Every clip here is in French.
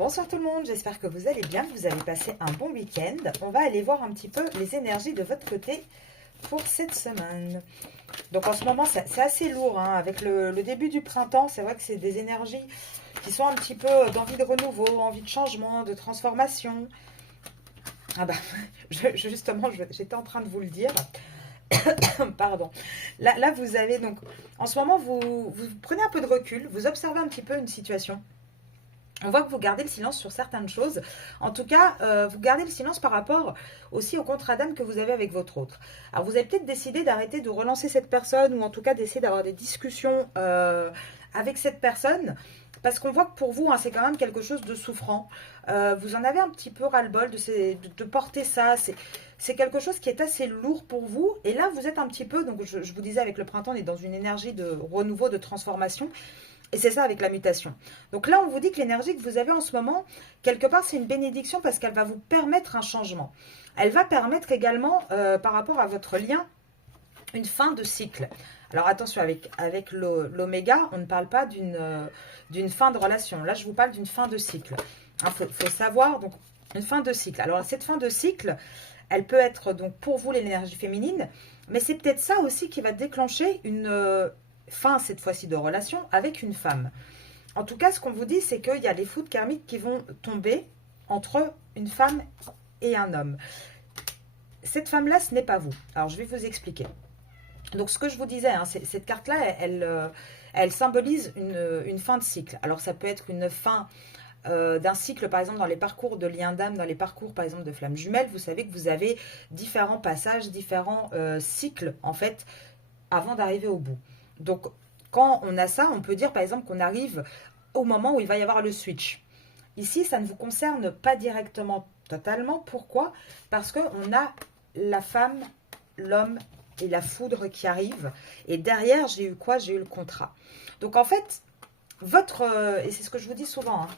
Bonsoir tout le monde, j'espère que vous allez bien, que vous avez passé un bon week-end. On va aller voir un petit peu les énergies de votre côté pour cette semaine. Donc en ce moment, c'est assez lourd, hein, avec le début du printemps. C'est vrai que c'est des énergies qui sont un petit peu d'envie de renouveau, envie de changement, de transformation. Ah bah, justement, j'étais en train de vous le dire. Pardon. Là, vous avez donc, en ce moment, vous prenez un peu de recul, vous observez un petit peu une situation. On voit que vous gardez le silence sur certaines choses. En tout cas, vous gardez le silence par rapport aussi au contrat d'âme que vous avez avec votre autre. Alors, vous avez peut-être décidé d'arrêter de relancer cette personne ou en tout cas d'essayer d'avoir des discussions avec cette personne. Parce qu'on voit que pour vous, hein, c'est quand même quelque chose de souffrant. Vous en avez un petit peu ras-le-bol de porter ça. C'est quelque chose qui est assez lourd pour vous. Et là, vous êtes un petit peu, donc je vous disais, avec le printemps, on est dans une énergie de renouveau, de transformation. Et c'est ça avec la mutation. Donc là, on vous dit que l'énergie que vous avez en ce moment, quelque part, c'est une bénédiction parce qu'elle va vous permettre un changement. Elle va permettre également, par rapport à votre lien, une fin de cycle. Alors attention, avec l'oméga, on ne parle pas d'une fin de relation. Là, je vous parle d'une fin de cycle. Il faut savoir, donc, une fin de cycle. Alors, cette fin de cycle, elle peut être, donc, pour vous, l'énergie féminine, mais c'est peut-être ça aussi qui va déclencher une fin, cette fois-ci, de relation avec une femme. En tout cas, ce qu'on vous dit, c'est qu'il y a les foudres karmiques qui vont tomber entre une femme et un homme. Cette femme-là, ce n'est pas vous. Alors, je vais vous expliquer. Donc, ce que je vous disais, hein, cette carte-là, elle symbolise une fin de cycle. Alors, ça peut être une fin d'un cycle, par exemple, dans les parcours de lien d'âme, dans les parcours, par exemple, de flammes jumelles. Vous savez que vous avez différents passages, différents cycles, en fait, avant d'arriver au bout. Donc, quand on a ça, on peut dire, par exemple, qu'on arrive au moment où il va y avoir le switch. Ici, ça ne vous concerne pas directement, totalement. Pourquoi? Parce qu'on a la femme, l'homme et la foudre qui arrivent. Et derrière, j'ai eu quoi? J'ai eu le contrat. Donc, en fait, et c'est ce que je vous dis souvent, hein,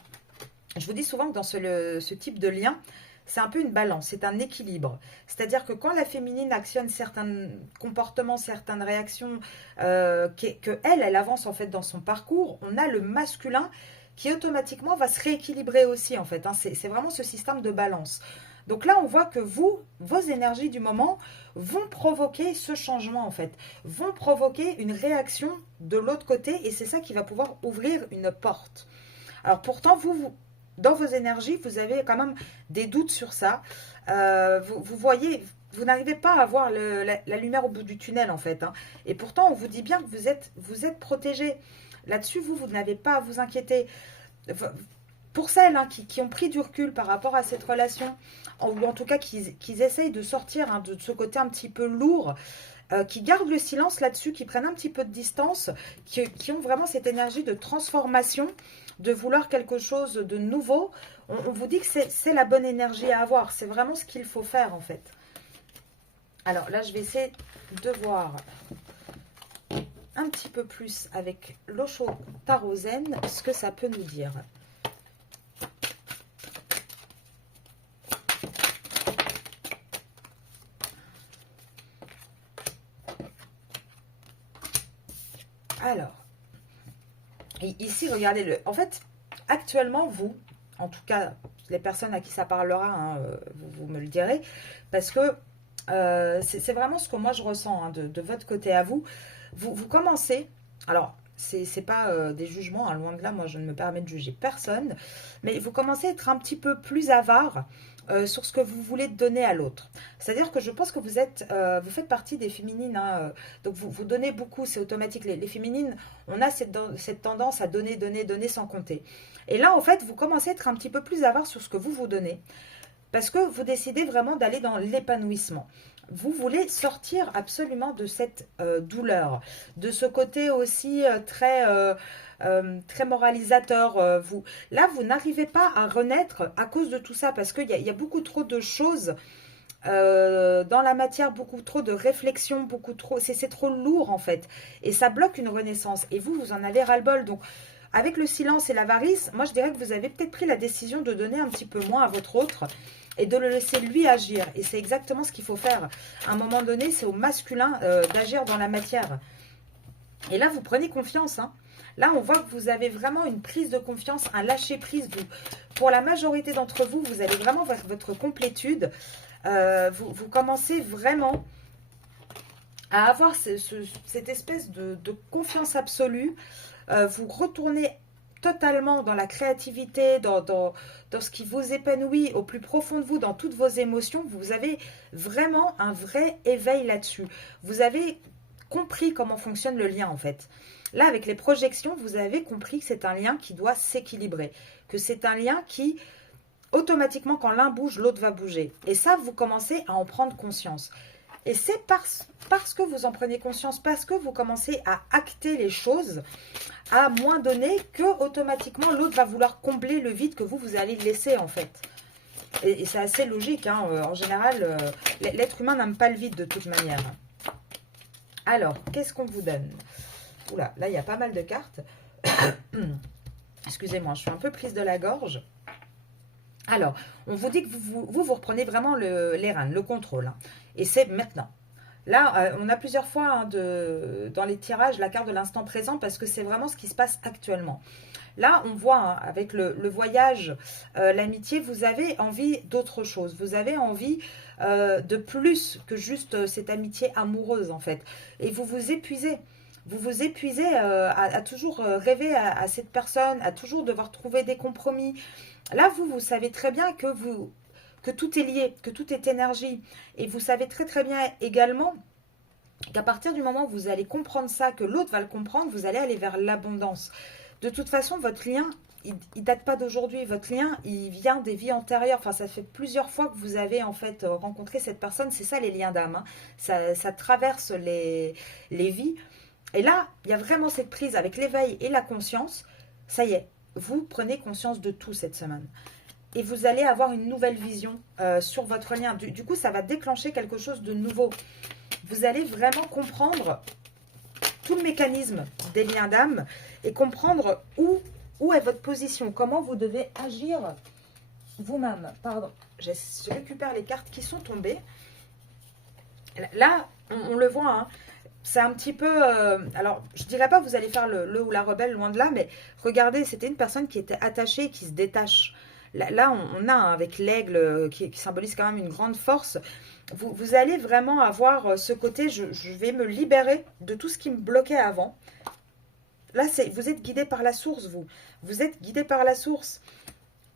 je vous dis souvent que dans ce type de lien, c'est un peu une balance, c'est un équilibre. C'est-à-dire que quand la féminine actionne certains comportements, certaines réactions, elle avance en fait dans son parcours, on a le masculin qui automatiquement va se rééquilibrer aussi en fait. Hein. C'est vraiment ce système de balance. Donc là, on voit que vos énergies du moment vont provoquer ce changement en fait, vont provoquer une réaction de l'autre côté et c'est ça qui va pouvoir ouvrir une porte. Alors pourtant, dans vos énergies, vous avez quand même des doutes sur ça. Vous voyez, vous n'arrivez pas à voir la lumière au bout du tunnel en fait. Hein. Et pourtant, on vous dit bien que vous êtes protégé. Là-dessus, vous n'avez pas à vous inquiéter. Pour celles hein, qui ont pris du recul par rapport à cette relation, ou en tout cas qu'ils essayent de sortir hein, de ce côté un petit peu lourd, qui gardent le silence là-dessus, qui prennent un petit peu de distance, qui ont vraiment cette énergie de transformation, de vouloir quelque chose de nouveau, on vous dit que c'est la bonne énergie à avoir. C'est vraiment ce qu'il faut faire en fait. Alors là, je vais essayer de voir un petit peu plus avec l'Osho Tarot Zen ce que ça peut nous dire. Alors, ici, regardez-le. En fait, actuellement, vous, en tout cas, les personnes à qui ça parlera, hein, vous me le direz, parce que c'est vraiment ce que moi je ressens hein, de votre côté à vous. Vous commencez, alors, c'est pas des jugements, hein, loin de là, moi je ne me permets de juger personne, mais vous commencez à être un petit peu plus avare sur ce que vous voulez donner à l'autre. C'est-à-dire que je pense que vous faites partie des féminines, hein, donc vous donnez beaucoup, c'est automatique. Les féminines, on a cette tendance à donner, donner, donner sans compter. Et là, en fait, vous commencez à être un petit peu plus avare sur ce que vous donnez, parce que vous décidez vraiment d'aller dans l'épanouissement. Vous voulez sortir absolument de cette douleur, de ce côté aussi très moralisateur. Là, vous n'arrivez pas à renaître à cause de tout ça, parce qu'il y a beaucoup trop de choses dans la matière, beaucoup trop de réflexions, c'est trop lourd en fait. Et ça bloque une renaissance. Et vous en avez ras-le-bol. Donc, avec le silence et l'avarice, moi je dirais que vous avez peut-être pris la décision de donner un petit peu moins à votre autre et de le laisser lui agir. Et c'est exactement ce qu'il faut faire. À un moment donné, c'est au masculin d'agir dans la matière. Et là, vous prenez confiance. Hein. Là, on voit que vous avez vraiment une prise de confiance, un lâcher-prise. Pour la majorité d'entre vous, vous allez vraiment vers votre complétude. Vous commencez vraiment à avoir cette espèce de confiance absolue. Vous retournez totalement dans la créativité, dans ce qui vous épanouit au plus profond de vous, dans toutes vos émotions. Vous avez vraiment un vrai éveil là-dessus. Vous avez compris comment fonctionne le lien en fait. Là, avec les projections, vous avez compris que c'est un lien qui doit s'équilibrer, que c'est un lien qui, automatiquement, quand l'un bouge, l'autre va bouger. Et ça, vous commencez à en prendre conscience. Et c'est parce que vous en prenez conscience, parce que vous commencez à acter les choses, à moins donner que automatiquement l'autre va vouloir combler le vide que vous allez laisser en fait. Et c'est assez logique, hein. En général, l'être humain n'aime pas le vide de toute manière. Alors, qu'est-ce qu'on vous donne? Oula, là il y a pas mal de cartes. Excusez-moi, je suis un peu prise de la gorge. Alors, on vous dit que vous reprenez vraiment les rênes, le contrôle. Hein. Et c'est maintenant. Là, on a plusieurs fois hein, dans les tirages la carte de l'instant présent parce que c'est vraiment ce qui se passe actuellement. Là, on voit hein, avec le voyage, l'amitié, vous avez envie d'autre chose. Vous avez envie de plus que juste cette amitié amoureuse en fait. Et vous vous épuisez. Vous vous épuisez à toujours rêver à cette personne, à toujours devoir trouver des compromis. Là, vous savez très bien que tout est lié, que tout est énergie. Et vous savez très très bien également qu'à partir du moment où vous allez comprendre ça, que l'autre va le comprendre, vous allez aller vers l'abondance. De toute façon, votre lien, il date pas d'aujourd'hui. Votre lien, il vient des vies antérieures. Enfin, ça fait plusieurs fois que vous avez en fait rencontré cette personne. C'est ça les liens d'âme. Hein. Ça traverse les vies. Et là, il y a vraiment cette prise avec l'éveil et la conscience. Ça y est, vous prenez conscience de tout cette semaine. Et vous allez avoir une nouvelle vision sur votre lien. Du coup, ça va déclencher quelque chose de nouveau. Vous allez vraiment comprendre tout le mécanisme des liens d'âme et comprendre où est votre position, comment vous devez agir vous-même. Pardon, je récupère les cartes qui sont tombées. Là, on le voit, hein, c'est un petit peu... alors, je dirais pas que vous allez faire le ou la rebelle, loin de là, mais regardez, c'était une personne qui était attachée, qui se détache. Là on a, avec l'aigle, qui symbolise quand même une grande force. Vous allez vraiment avoir ce côté, je vais me libérer de tout ce qui me bloquait avant. Là, vous êtes guidé par la source, vous. Vous êtes guidé par la source.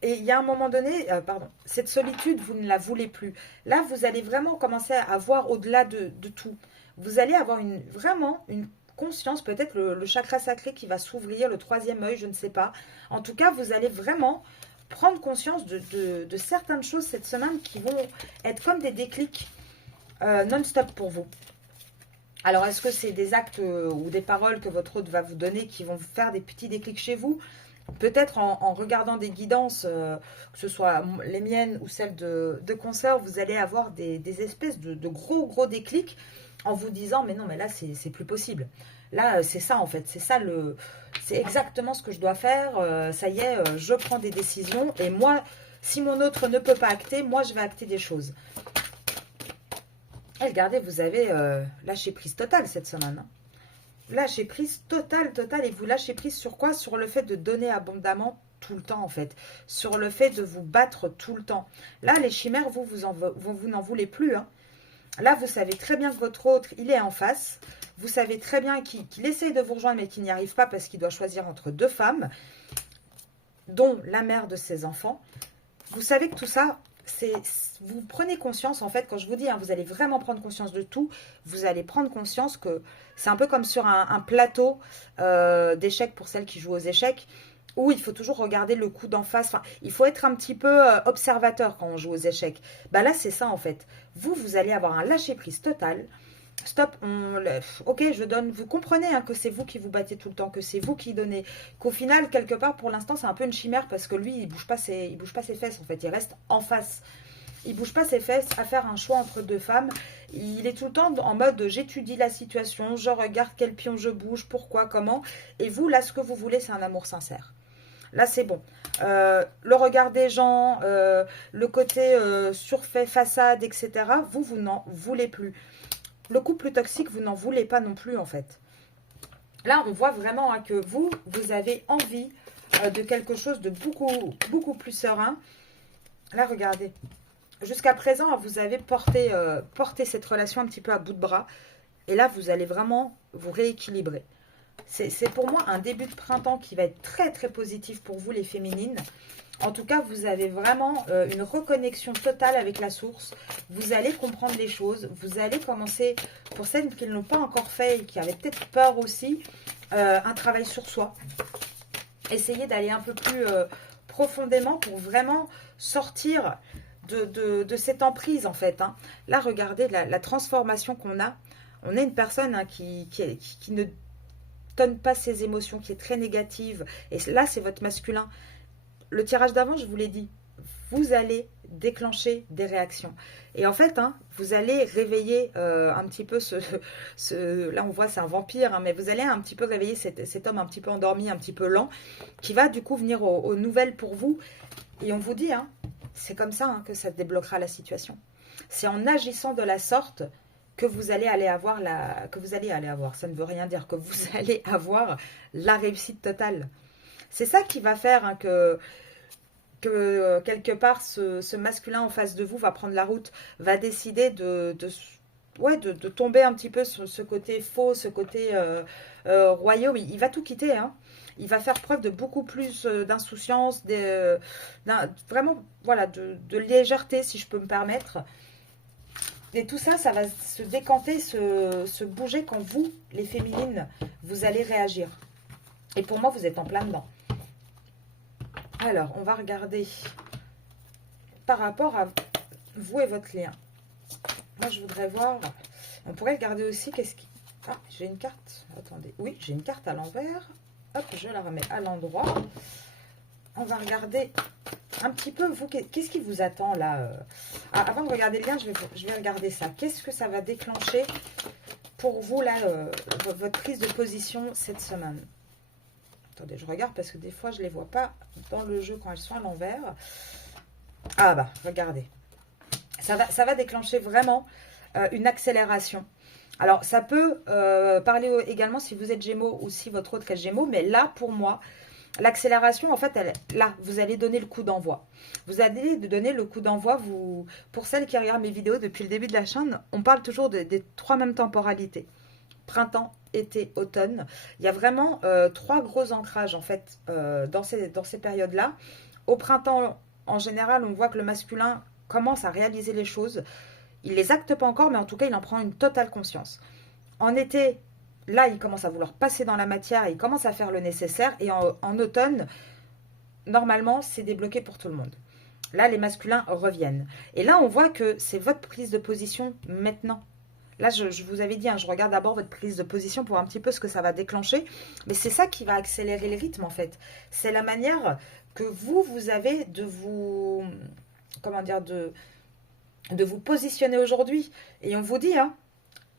Et il y a un moment donné, pardon, cette solitude, vous ne la voulez plus. Là, vous allez vraiment commencer à voir au-delà de tout. Vous allez avoir vraiment une conscience, peut-être le chakra sacré qui va s'ouvrir, le troisième œil, je ne sais pas. En tout cas, vous allez vraiment prendre conscience de certaines choses cette semaine qui vont être comme des déclics non-stop pour vous. Alors, est-ce que c'est des actes ou des paroles que votre hôte va vous donner qui vont faire des petits déclics chez vous? Peut-être en regardant des guidances, que ce soit les miennes ou celles de consoeurs, vous allez avoir des espèces de gros déclics en vous disant, mais non, mais là, c'est plus possible. Là, c'est ça, en fait. C'est exactement ce que je dois faire. Ça y est, je prends des décisions. Et moi, si mon autre ne peut pas acter, moi, je vais acter des choses. Et regardez, vous avez lâché prise totale cette semaine. Hein. Lâcher prise totale. Et vous lâchez prise sur quoi? Sur le fait de donner abondamment tout le temps, en fait. Sur le fait de vous battre tout le temps. Là, les chimères, vous n'en voulez plus. Hein. Là, vous savez très bien que votre autre, il est en face. Vous savez très bien qu'il essaye de vous rejoindre, mais qu'il n'y arrive pas parce qu'il doit choisir entre deux femmes, dont la mère de ses enfants. Vous savez que tout ça, vous prenez conscience, en fait, quand je vous dis, hein, vous allez vraiment prendre conscience de tout, vous allez prendre conscience que c'est un peu comme sur un plateau d'échecs pour celles qui jouent aux échecs, où il faut toujours regarder le coup d'en face. Enfin, il faut être un petit peu observateur quand on joue aux échecs. Bah là, c'est ça, en fait. Vous allez avoir un lâcher-prise total. Stop, ok, je donne. Vous comprenez hein, que c'est vous qui vous battez tout le temps, que c'est vous qui donnez. Qu'au final, quelque part, pour l'instant, c'est un peu une chimère parce que lui, il bouge pas ses fesses, en fait. Il reste en face. Il bouge pas ses fesses à faire un choix entre deux femmes. Il est tout le temps en mode j'étudie la situation, je regarde quel pion je bouge, pourquoi, comment. Et vous, là, ce que vous voulez, c'est un amour sincère. Là, c'est bon. Le regard des gens, le côté surfait, façade, etc. Vous n'en voulez plus. Le couple toxique, vous n'en voulez pas non plus, en fait. Là, on voit vraiment hein, que vous avez envie de quelque chose de beaucoup plus serein. Là, regardez. Jusqu'à présent, vous avez porté cette relation un petit peu à bout de bras. Et là, vous allez vraiment vous rééquilibrer. C'est pour moi un début de printemps qui va être très positif pour vous les féminines. En tout cas, vous avez vraiment une reconnexion totale avec la source. Vous allez comprendre les choses. Vous allez commencer, pour celles qui ne l'ont pas encore fait et qui avaient peut-être peur aussi, un travail sur soi. Essayez d'aller un peu plus profondément pour vraiment sortir de cette emprise en fait. Hein. Là, regardez la transformation qu'on a. On est une personne hein, qui ne donne pas ses émotions, qui est très négative. Et là, c'est votre masculin. Le tirage d'avant, je vous l'ai dit, vous allez déclencher des réactions. Et en fait, hein, vous allez réveiller un petit peu là on voit c'est un vampire, hein, mais vous allez un petit peu réveiller cet homme un petit peu endormi, un petit peu lent, qui va du coup venir aux nouvelles pour vous. Et on vous dit, hein, c'est comme ça hein, que ça débloquera la situation. C'est en agissant de la sorte que vous allez aller avoir ça ne veut rien dire, que vous allez avoir la réussite totale. C'est ça qui va faire hein, que quelque part ce masculin en face de vous va prendre la route, va décider de tomber un petit peu sur ce côté faux, ce côté royaume. Il va tout quitter. Hein. Il va faire preuve de beaucoup plus d'insouciance, vraiment voilà, de légèreté si je peux me permettre. Et tout ça, ça va se décanter, se bouger quand vous, les féminines, vous allez réagir. Et pour moi, vous êtes en plein dedans. Alors, on va regarder par rapport à vous et votre lien. Moi, je voudrais voir... On pourrait regarder aussi qu'est-ce qui... Ah, j'ai une carte. Attendez. Oui, j'ai une carte à l'envers. Hop, je la remets à l'endroit. On va regarder un petit peu, vous, qu'est-ce qui vous attend là avant de regarder le lien, je vais regarder ça. Qu'est-ce que ça va déclencher pour vous, là, votre prise de position cette semaine? Attendez, je regarde parce que des fois, je ne les vois pas dans le jeu quand elles sont à l'envers. Ah bah, regardez. Ça va déclencher vraiment une accélération. Alors, ça peut parler également si vous êtes Gémeaux ou si votre autre est Gémeaux, mais là, pour moi, l'accélération, en fait, là, vous allez donner le coup d'envoi. Vous allez donner le coup d'envoi. Pour celles qui regardent mes vidéos depuis le début de la chaîne, on parle toujours des trois mêmes temporalités. Printemps, été, automne. Il y a vraiment trois gros ancrages, en fait, dans ces périodes-là. Au printemps, en général, on voit que le masculin commence à réaliser les choses. Il ne les acte pas encore, mais en tout cas, il en prend une totale conscience. En été, là, il commence à vouloir passer dans la matière et il commence à faire le nécessaire. Et en automne, normalement, c'est débloqué pour tout le monde. Là, les masculins reviennent. Et là, on voit que c'est votre prise de position maintenant. Là, je vous avais dit, hein, je regarde d'abord votre prise de position pour un petit peu ce que ça va déclencher. Mais c'est ça qui va accélérer le rythme, en fait. C'est la manière que vous avez de vous... Comment dire, de vous positionner aujourd'hui. Et on vous dit, hein,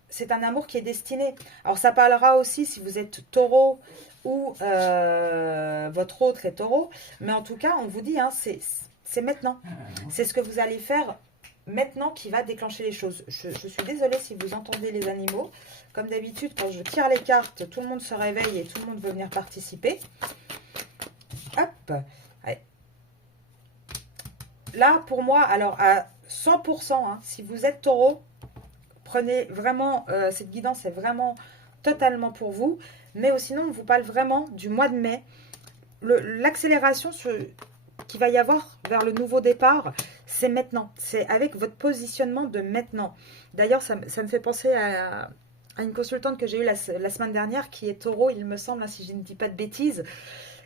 c'est un amour qui est destiné. Alors, ça parlera aussi si vous êtes taureau ou votre autre est taureau. Mais en tout cas, on vous dit, hein, c'est maintenant. C'est ce que vous allez faire maintenant qui va déclencher les choses. Je suis désolée si vous entendez les animaux. Comme d'habitude, quand je tire les cartes, tout le monde se réveille et tout le monde veut venir participer. Hop. Allez. Là, pour moi, alors à 100%, hein, si vous êtes taureau, prenez vraiment, cette guidance est vraiment totalement pour vous. Mais sinon, on vous parle vraiment du mois de mai. L'accélération qu'il va y avoir vers le nouveau départ, c'est maintenant. C'est avec votre positionnement de maintenant. D'ailleurs, ça me fait penser à une consultante que j'ai eue la semaine dernière qui est taureau, il me semble, hein, si je ne dis pas de bêtises.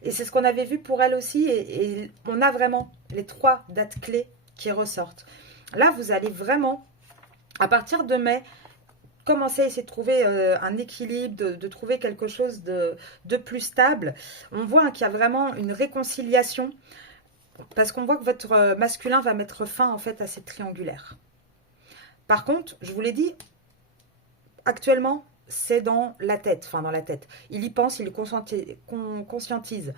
Et c'est ce qu'on avait vu pour elle aussi. Et on a vraiment les trois dates clés qui ressortent. Là, vous allez vraiment, à partir de mai, commencer à essayer de trouver un équilibre, de trouver quelque chose de plus stable. On voit hein, qu'il y a vraiment une réconciliation parce qu'on voit que votre masculin va mettre fin en fait à cette triangulaire. Par contre, je vous l'ai dit, actuellement, c'est dans la tête, enfin dans la tête. Il y pense, il conscientise.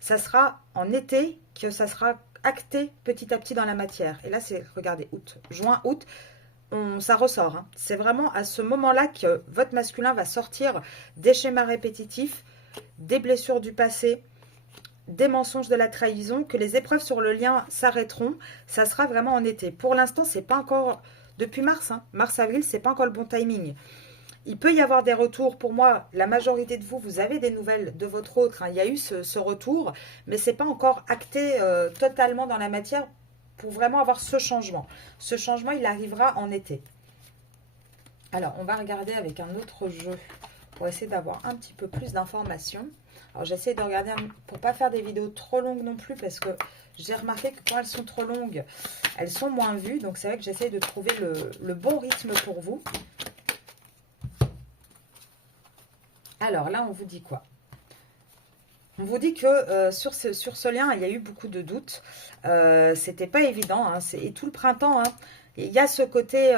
Ça sera en été que ça sera acté petit à petit dans la matière. Et là, c'est, regardez, août, juin, août. ça ressort, hein. C'est vraiment à ce moment-là que votre masculin va sortir des schémas répétitifs, des blessures du passé, des mensonges, de la trahison, que les épreuves sur le lien s'arrêteront. Ça sera vraiment en été. Pour l'instant, c'est pas encore... Depuis mars, hein, mars-avril, c'est pas encore le bon timing. Il peut y avoir des retours. Pour moi, la majorité de vous, vous avez des nouvelles de votre autre, hein. Il y a eu ce retour, mais c'est pas encore acté totalement dans la matière pour vraiment avoir ce changement. Ce changement, il arrivera en été. Alors, on va regarder avec un autre jeu pour essayer d'avoir un petit peu plus d'informations. Alors, j'essaie de regarder pour pas faire des vidéos trop longues non plus, parce que j'ai remarqué que quand elles sont trop longues, elles sont moins vues. Donc, c'est vrai que j'essaie de trouver le bon rythme pour vous. Alors, là, on vous dit quoi? On vous dit que sur ce lien, il y a eu beaucoup de doutes. C'était pas évident, hein, et tout le printemps, hein, il y a ce côté,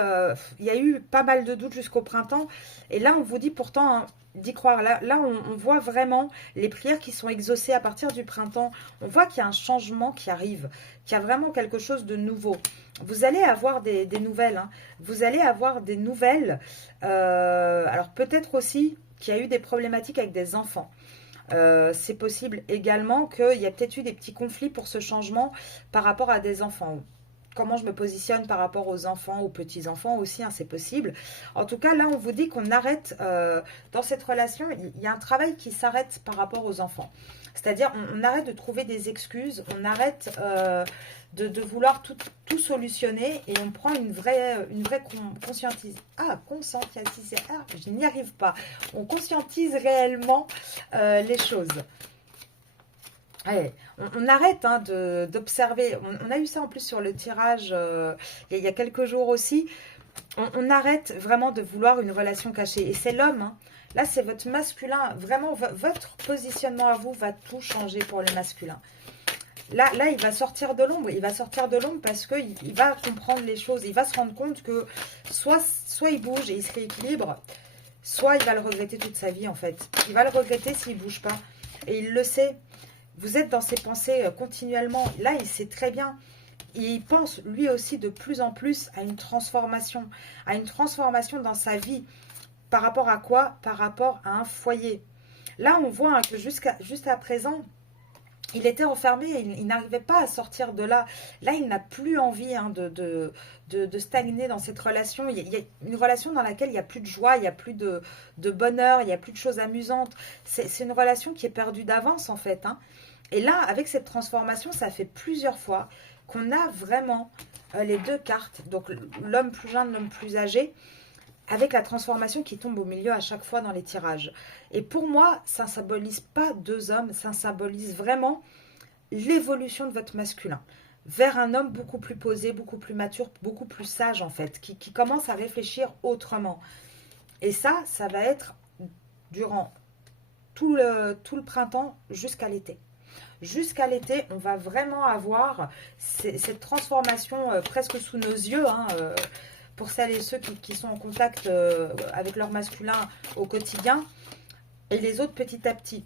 il y a eu pas mal de doutes jusqu'au printemps. Et là, on vous dit pourtant, hein, d'y croire. Là on voit vraiment les prières qui sont exaucées à partir du printemps. On voit qu'il y a un changement qui arrive, qu'il y a vraiment quelque chose de nouveau. Vous allez avoir des nouvelles, hein. Vous allez avoir des nouvelles. Alors peut-être aussi qu'il y a eu des problématiques avec des enfants. C'est possible également qu'il y a peut-être eu des petits conflits pour ce changement par rapport à des enfants. Comment je me positionne par rapport aux enfants, aux petits-enfants aussi, hein, c'est possible. En tout cas, là, on vous dit qu'on arrête, dans cette relation, il y a un travail qui s'arrête par rapport aux enfants. C'est-à-dire, on arrête de trouver des excuses, on arrête de vouloir tout solutionner et on prend une vraie conscientisation. Conscientiser, je n'y arrive pas. On conscientise réellement les choses. Ouais, on arrête, hein, d'observer. On a eu ça en plus sur le tirage il y a quelques jours aussi. On arrête vraiment de vouloir une relation cachée. Et c'est l'homme, hein. Là, c'est votre masculin. Vraiment, votre positionnement à vous va tout changer pour le masculin. Là, il va sortir de l'ombre. Il va sortir de l'ombre parce qu'il va comprendre les choses. Il va se rendre compte que soit il bouge et il se rééquilibre, soit il va le regretter toute sa vie, en fait. Il va le regretter s'il ne bouge pas. Et il le sait. Vous êtes dans ses pensées continuellement. Là, il sait très bien. Il pense lui aussi de plus en plus à une transformation dans sa vie. Par rapport à quoi? Par rapport à un foyer. Là, on voit, hein, que jusqu'à présent, il était enfermé, il n'arrivait pas à sortir de là. Là, il n'a plus envie, hein, de stagner dans cette relation. Il y a une relation dans laquelle il n'y a plus de joie, il n'y a plus de bonheur, il n'y a plus de choses amusantes. C'est une relation qui est perdue d'avance, en fait, hein. Et là, avec cette transformation, ça fait plusieurs fois qu'on a vraiment les deux cartes. Donc, l'homme plus jeune, l'homme plus âgé, avec la transformation qui tombe au milieu à chaque fois dans les tirages. Et pour moi, ça ne symbolise pas deux hommes, ça symbolise vraiment l'évolution de votre masculin vers un homme beaucoup plus posé, beaucoup plus mature, beaucoup plus sage, en fait, qui commence à réfléchir autrement. Et ça va être durant tout le printemps jusqu'à l'été. Jusqu'à l'été, on va vraiment avoir cette transformation presque sous nos yeux, hein, pour celles et ceux qui sont en contact avec leur masculin au quotidien, et les autres petit à petit.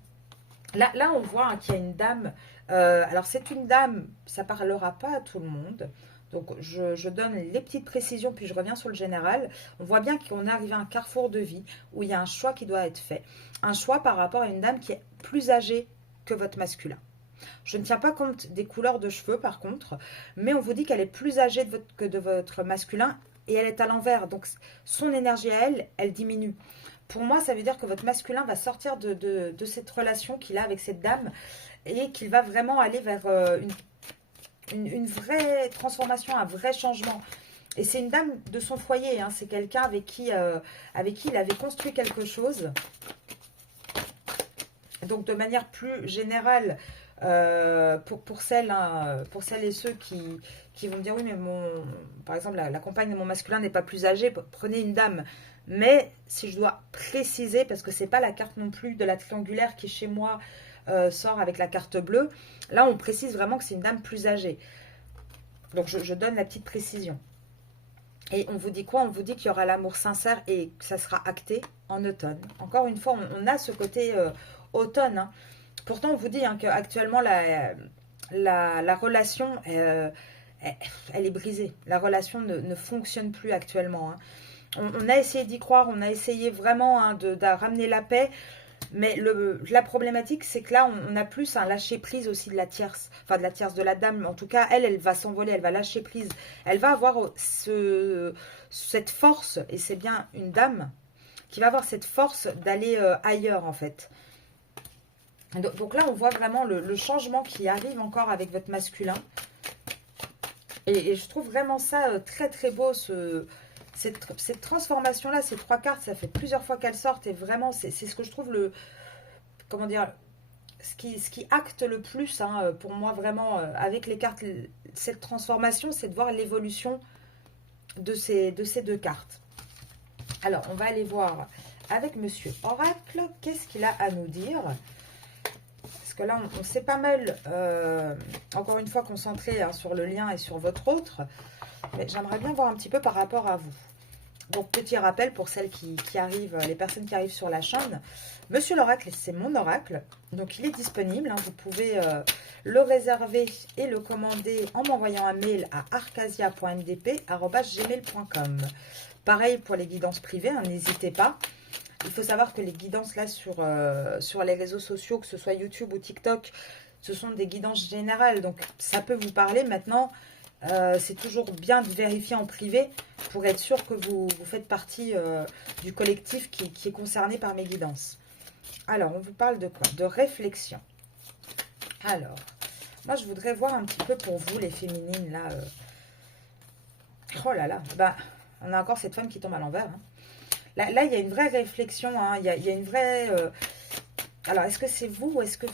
Là on voit, hein, qu'il y a une dame. Alors, c'est une dame, ça ne parlera pas à tout le monde. Donc, je donne les petites précisions, puis je reviens sur le général. On voit bien qu'on est arrivé à un carrefour de vie où il y a un choix qui doit être fait. Un choix par rapport à une dame qui est plus âgée que votre masculin. Je ne tiens pas compte des couleurs de cheveux, par contre, mais on vous dit qu'elle est plus âgée que de votre masculin et elle est à l'envers. Donc, son énergie à elle diminue. Pour moi, ça veut dire que votre masculin va sortir de cette relation qu'il a avec cette dame et qu'il va vraiment aller vers une vraie transformation, un vrai changement. Et c'est une dame de son foyer, hein. C'est quelqu'un avec qui il avait construit quelque chose. Donc, de manière plus générale, pour celles et ceux qui vont me dire, oui, mais par exemple, la compagne de mon masculin n'est pas plus âgée, prenez une dame. Mais si je dois préciser, parce que c'est pas la carte non plus de la triangulaire qui chez moi sort avec la carte bleue, là on précise vraiment que c'est une dame plus âgée. Donc je donne la petite précision. Et on vous dit quoi? On vous dit qu'il y aura l'amour sincère et que ça sera acté en automne. Encore une fois, on a ce côté automne, hein. Pourtant, on vous dit, hein, qu'actuellement, la relation, elle, elle est brisée. La relation ne fonctionne plus actuellement, hein. On a essayé d'y croire, on a essayé vraiment, hein, de ramener la paix. Mais la problématique, c'est que là, on a plus un lâcher-prise aussi de la tierce. Enfin, de la tierce, de la dame. En tout cas, elle va s'envoler, elle va lâcher prise. Elle va avoir cette force, et c'est bien une dame, qui va avoir cette force d'aller ailleurs, en fait. Donc là, on voit vraiment le changement qui arrive encore avec votre masculin. Et je trouve vraiment ça très, très beau, cette transformation-là, ces 3 cartes, ça fait plusieurs fois qu'elles sortent. Et vraiment, c'est ce que je trouve comment dire, ce qui acte le plus, hein, pour moi, vraiment, avec les cartes, cette transformation, c'est de voir l'évolution de ces 2 cartes. Alors, on va aller voir avec Monsieur Oracle, qu'est-ce qu'il a à nous dire? Parce que là, on s'est pas mal, encore une fois, concentré, hein, sur le lien et sur votre autre. Mais j'aimerais bien voir un petit peu par rapport à vous. Donc, petit rappel pour celles qui arrivent, les personnes qui arrivent sur la chaîne. Monsieur l'oracle, c'est mon oracle. Donc, il est disponible, hein. Vous pouvez le réserver et le commander en m'envoyant un mail à arcasia.mdp@gmail.com. Pareil pour les guidances privées, hein, n'hésitez pas. Il faut savoir que les guidances là sur les réseaux sociaux, que ce soit YouTube ou TikTok, ce sont des guidances générales. Donc, ça peut vous parler maintenant. C'est toujours bien de vérifier en privé pour être sûr que vous faites partie du collectif qui est concerné par mes guidances. Alors, on vous parle de quoi? De réflexion. Alors, moi, je voudrais voir un petit peu pour vous, les féminines, là. Oh là là, bah, on a encore cette femme qui tombe à l'envers, hein. Là, il y a une vraie réflexion, hein. Il y a une vraie... Alors, est-ce que c'est vous ou est-ce que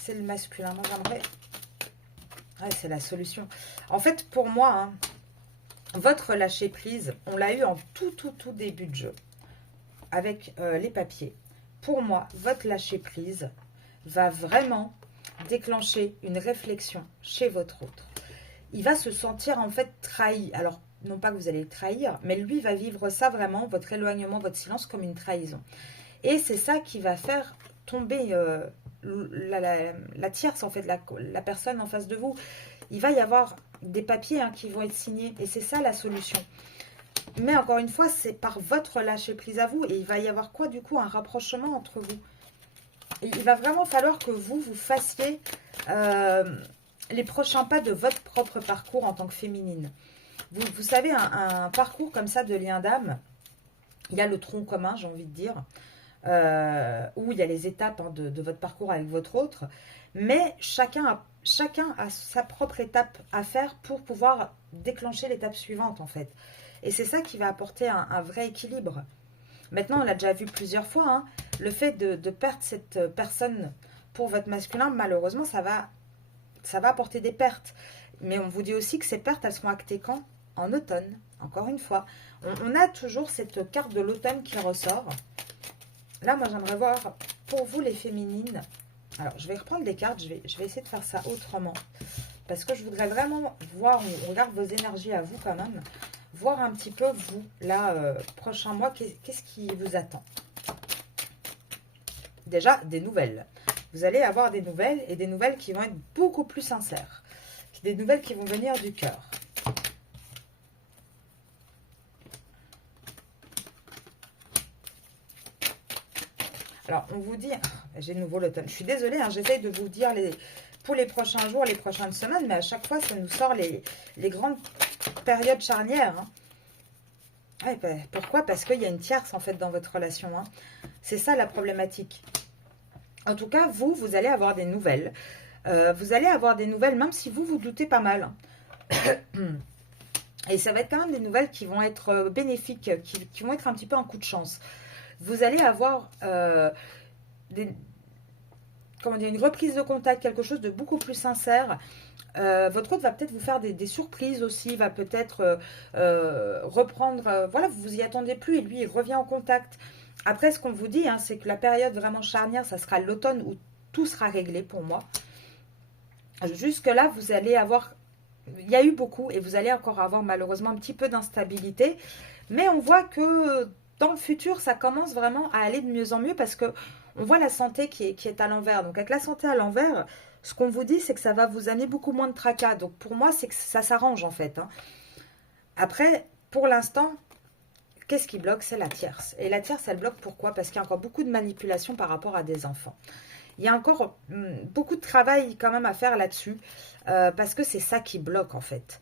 c'est le masculin? Moi, j'aimerais... Ouais, c'est la solution. En fait, pour moi, hein, votre lâcher-prise, on l'a eu en tout début de jeu, avec les papiers. Pour moi, votre lâcher-prise va vraiment déclencher une réflexion chez votre autre. Il va se sentir en fait trahi. Alors, non pas que vous allez le trahir, mais lui va vivre ça vraiment, votre éloignement, votre silence, comme une trahison. Et c'est ça qui va faire tomber la tierce, en fait, la personne en face de vous. Il va y avoir des papiers, hein, qui vont être signés. Et c'est ça la solution. Mais encore une fois, c'est par votre lâcher-prise à vous. Et il va y avoir quoi, du coup? Un rapprochement entre vous. Et il va vraiment falloir que vous fassiez les prochains pas de votre propre parcours en tant que féminine. Vous savez, un parcours comme ça de lien d'âme, il y a le tronc commun, j'ai envie de dire, où il y a les étapes, hein, de votre parcours avec votre autre, mais chacun a sa propre étape à faire pour pouvoir déclencher l'étape suivante, en fait. Et c'est ça qui va apporter un vrai équilibre. Maintenant, on l'a déjà vu plusieurs fois, hein, le fait de perdre cette personne pour votre masculin, malheureusement, ça va apporter des pertes. Mais on vous dit aussi que ces pertes, elles seront actées quand? En automne, encore une fois. On a toujours cette carte de l'automne qui ressort. Là, moi, j'aimerais voir pour vous, les féminines. Alors, je vais reprendre des cartes. Je vais essayer de faire ça autrement. Parce que je voudrais vraiment voir, on regarde vos énergies à vous quand même. Voir un petit peu, vous, là, prochain mois, qu'est-ce qui vous attend? Déjà, des nouvelles. Vous allez avoir des nouvelles et des nouvelles qui vont être beaucoup plus sincères. Des nouvelles qui vont venir du cœur. Alors, on vous dit... J'ai de nouveau l'automne. Je suis désolée, hein, j'essaye de vous dire pour les prochains jours, les prochaines semaines, mais à chaque fois, ça nous sort les grandes périodes charnières, hein. Ouais, bah, pourquoi? Parce qu'il y a une tierce, en fait, dans votre relation, hein. C'est ça, la problématique. En tout cas, vous allez avoir des nouvelles. Vous allez avoir des nouvelles, même si vous doutez pas mal. Et ça va être quand même des nouvelles qui vont être bénéfiques, qui vont être un petit peu un coup de chance. Vous allez avoir une reprise de contact, quelque chose de beaucoup plus sincère. Votre autre va peut-être vous faire des surprises aussi, va peut-être reprendre, voilà, vous vous y attendez plus et lui, il revient en contact. Après, ce qu'on vous dit, hein, c'est que la période vraiment charnière, ça sera l'automne où tout sera réglé pour moi. Jusque-là, vous allez avoir... Il y a eu beaucoup et vous allez encore avoir malheureusement un petit peu d'instabilité. Mais on voit que dans le futur, ça commence vraiment à aller de mieux en mieux parce que on voit la santé qui est à l'envers. Donc avec la santé à l'envers, Ce qu'on vous dit, c'est que ça va vous amener beaucoup moins de tracas. Donc pour moi, c'est que ça s'arrange en fait, hein. Après, pour l'instant, qu'est-ce qui bloque? C'est la tierce. Et la tierce, elle bloque pourquoi? Parce qu'il y a encore beaucoup de manipulation par rapport à des enfants. Il y a encore beaucoup de travail quand même à faire là-dessus, parce que c'est ça qui bloque en fait.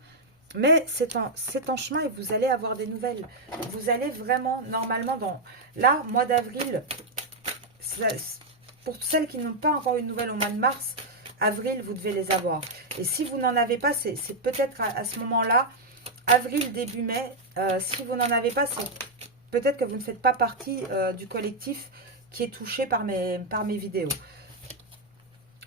Mais c'est en chemin et vous allez avoir des nouvelles. Vous allez vraiment, normalement, là, mois d'avril, pour celles qui n'ont pas encore une nouvelle au mois de mars, avril, vous devez les avoir. Et si vous n'en avez pas, c'est peut-être à ce moment-là, avril, début mai, si vous n'en avez pas, c'est peut-être que vous ne faites pas partie du collectif qui est touché par mes vidéos.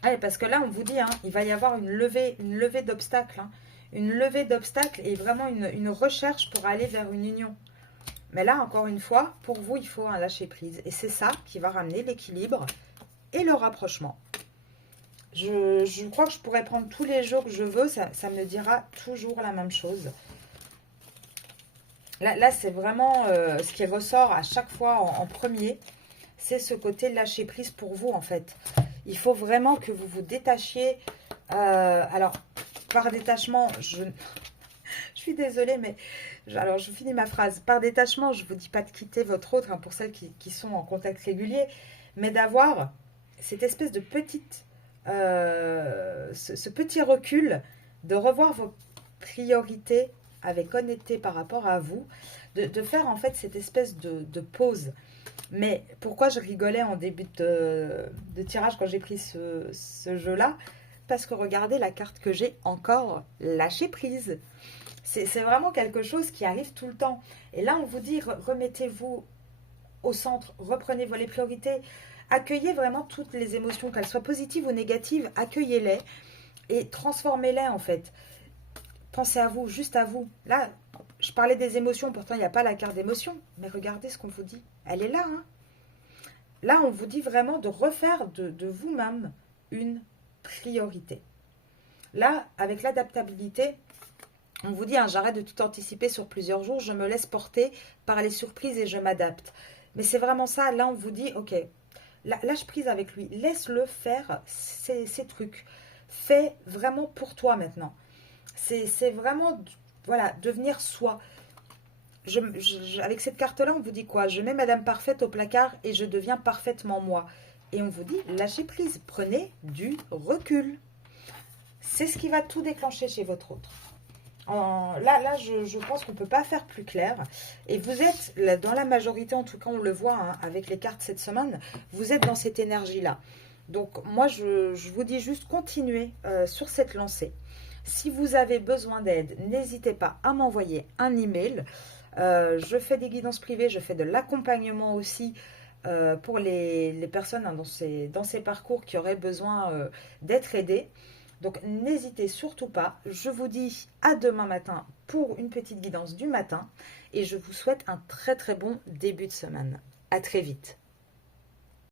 Allez, parce que là, on vous dit, hein, il va y avoir une levée d'obstacles, hein, une levée d'obstacles et vraiment une recherche pour aller vers une union. Mais là, encore une fois, pour vous, il faut un lâcher-prise. Et c'est ça qui va ramener l'équilibre et le rapprochement. Je crois que je pourrais prendre tous les jours que je veux, ça me dira toujours la même chose. Là c'est vraiment ce qui ressort à chaque fois en premier, c'est ce côté lâcher-prise pour vous, en fait. Il faut vraiment que vous vous détachiez. Alors, par détachement, je suis désolée, mais alors je finis ma phrase. Par détachement, je ne vous dis pas de quitter votre autre, hein, pour celles qui sont en contact régulier, mais d'avoir cette espèce de petite, ce petit recul, de revoir vos priorités avec honnêteté par rapport à vous, de faire en fait cette espèce de pause. Mais pourquoi je rigolais en début de tirage quand j'ai pris ce jeu-là? Parce que regardez la carte que j'ai encore, lâcher prise. C'est vraiment quelque chose qui arrive tout le temps. Et là, on vous dit, remettez-vous au centre, reprenez les priorités, accueillez vraiment toutes les émotions, qu'elles soient positives ou négatives, accueillez-les et transformez-les en fait. Pensez à vous, juste à vous. Là, je parlais des émotions, pourtant il n'y a pas la carte d'émotion, mais regardez ce qu'on vous dit. Elle est là, hein. Là, on vous dit vraiment de refaire de vous-même une priorité. Là, avec l'adaptabilité, on vous dit, hein, j'arrête de tout anticiper sur plusieurs jours, je me laisse porter par les surprises et je m'adapte. Mais c'est vraiment ça, là on vous dit, ok, lâche prise avec lui, laisse-le faire ces trucs. Fais vraiment pour toi maintenant. C'est vraiment, voilà, devenir soi. Avec cette carte-là, on vous dit quoi? Je mets Madame Parfaite au placard et je deviens parfaitement moi. Et on vous dit, lâchez prise, prenez du recul. C'est ce qui va tout déclencher chez votre autre. Là, je pense qu'on ne peut pas faire plus clair. Et vous êtes, là, dans la majorité, en tout cas, on le voit, hein, avec les cartes cette semaine, vous êtes dans cette énergie-là. Donc, moi, je vous dis juste, continuez sur cette lancée. Si vous avez besoin d'aide, n'hésitez pas à m'envoyer un email. Je fais des guidances privées, je fais de l'accompagnement aussi pour les personnes, hein, dans ces parcours qui auraient besoin d'être aidées. Donc n'hésitez surtout pas. Je vous dis à demain matin pour une petite guidance du matin et je vous souhaite un très très bon début de semaine. À très vite.